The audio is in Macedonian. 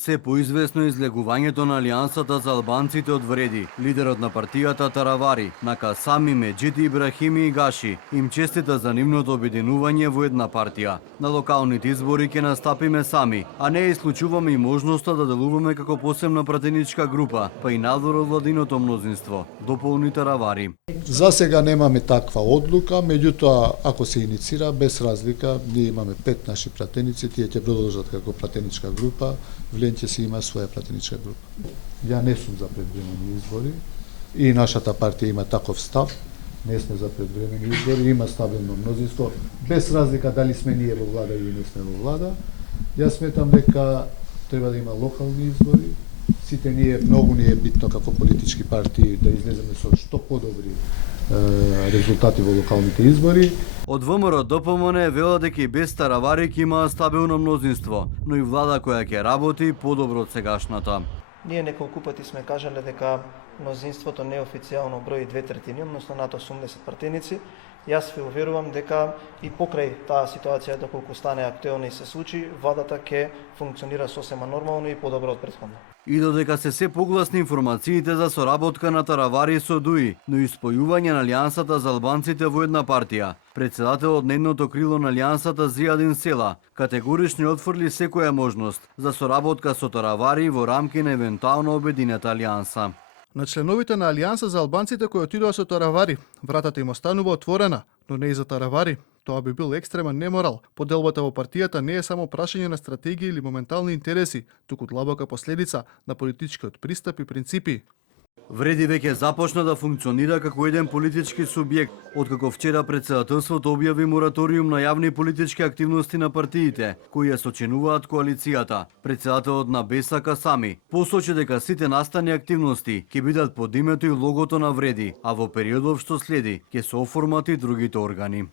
Се поизвестно излегувањето на Алијансата за албанците од Вреди, лидерот на партијата Таравари, нака Сами Меджити Ибрахими и Гаши, им честита за нивното обединување во една партија. На локалните избори ќе настапиме сами, а не исклучуваме и можноста да делуваме како посебна пратеничка група, па и надвор од владиното мнозинство, дополни Таравари. За сега немаме таква одлука, меѓутоа ако се иницира без разлика, ние имаме 5 наши пратеници, тие ќе продолжат како пратеничка група. Вленќе си има своја пратеничка група. Ја не сум за предвремени избори и нашата партија има таков став. Не сме за предвремени избори, има стабилно мнозинство, без разлика дали сме ние во влада или не сме во влада. Јас сметам дека треба да има локални избори. Сите многу ни е битно како политички партии да излеземе со што подобри резултати во локалните избори. Од ВМРО ДПМН велат дека и без Таравари ќе има стабилно мнозинство, но и влада која ќе работи подобро од сегашната. Ние неколку пати сме кажале дека мнозинството неофицијално брои 2/3, односно над 80 пратеници. Јас ве уверувам дека и покрај таа ситуација, доколку стане актуелна и се случи, владата ќе функционира сосема нормално и подобро од претходно. И додека се погласни информациите за соработка на Таравари со ДУИ, но и спојување на Алијансата за албанците во една партија, председателот на едното крило на Алијансата Зијадин Села категорично отфрли секоја можност за соработка со Таравари во рамки на евентуално обединета Алијанса. На членовите на Алијанса за албанците кои отидоа со Таравари, вратата им останува отворена, но не и за Таравари. Тоа би бил екстремен неморал. Поделбата во партијата не е само прашање на стратегија или моментални интереси, туку длабока последица на политичкиот пристап и принципи. Вреди веќе започна да функционира како еден политички субјект, откако вчера председателството објави мораториум на јавни политички активности на партиите, кои ја сочинуваат коалицијата. Председателот на БСК Сами посочи дека сите настани активности ќе бидат под името и логото на Вреди, а во периодов што следи ќе се оформат и другите органи.